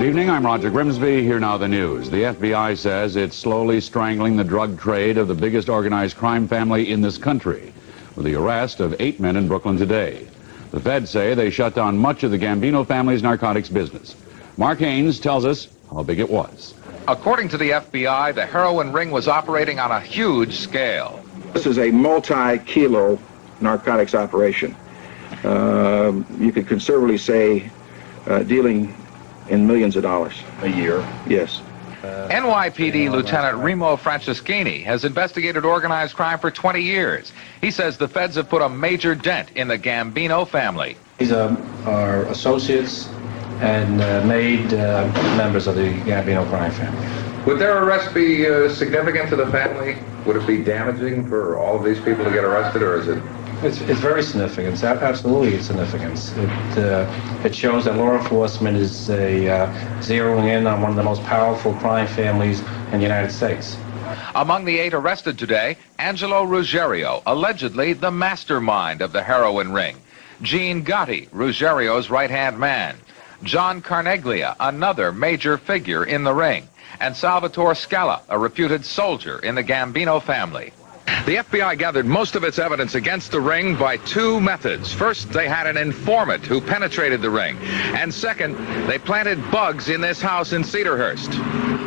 Good evening, I'm Roger Grimsby. Here now the news. The FBI says it's slowly strangling the drug trade of the biggest organized crime family in this country, with the arrest of 8 men in Brooklyn today. The feds say they shut down much of the Gambino family's narcotics business. Mark Haynes tells us how big it was. According to the FBI, the heroin ring was operating on a huge scale. This is a multi-kilo narcotics operation. You could conservatively say dealing in millions of dollars. A year? Yes. NYPD Lieutenant Remo Franceschini has investigated organized crime for 20 years. He says the feds have put a major dent in the Gambino family. These are our associates and made members of the Gambino crime family. Would their arrest be significant to the family? Would it be damaging for all of these people to get arrested, or is it? It's very significant. Absolutely, it's significant. It shows that law enforcement is zeroing in on one of the most powerful crime families in the United States. Among the 8 arrested today, Angelo Ruggiero, allegedly the mastermind of the heroin ring. Gene Gotti, Ruggiero's right-hand man. John Carneglia, another major figure in the ring. And Salvatore Scala, a reputed soldier in the Gambino family. The FBI gathered most of its evidence against the ring by 2 methods. First, they had an informant who penetrated the ring. And second, they planted bugs in this house in Cedarhurst.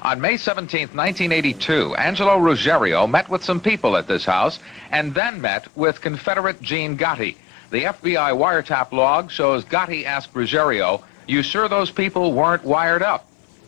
On May 17, 1982, Angelo Ruggiero met with some people at this house and then met with Confederate Gene Gotti. The FBI wiretap log shows Gotti asked Ruggiero, "You sure those people weren't wired up?"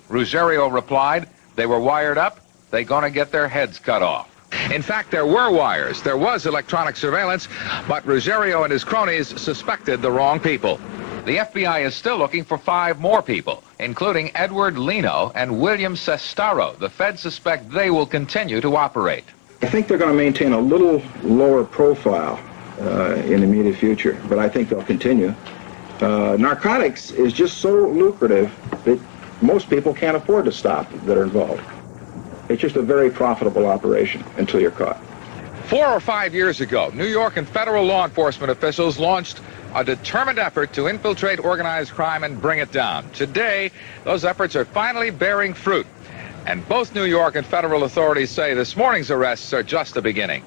Ruggiero replied, "They were wired up, they gonna get their heads cut off." In fact, there were wires, there was electronic surveillance, but Ruggiero and his cronies suspected the wrong people. The FBI is still looking for 5 more people, including Edward Lino and William Sestaro. The feds suspect they will continue to operate. I think they're going to maintain a little lower profile in the immediate future, but I think they'll continue. Narcotics is just so lucrative that most people can't afford to stop that are involved. It's just a very profitable operation until you're caught. 4 or 5 years ago, New York and federal law enforcement officials launched a determined effort to infiltrate organized crime and bring it down. Today, those efforts are finally bearing fruit. And both New York and federal authorities say this morning's arrests are just the beginning.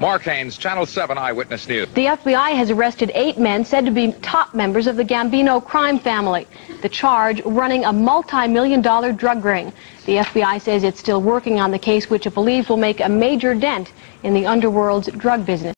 Mark Haynes, Channel 7 Eyewitness News. The FBI has arrested 8 men said to be top members of the Gambino crime family. The charge, running a multi-million-dollar drug ring. The FBI says it's still working on the case, which it believes will make a major dent in the underworld's drug business.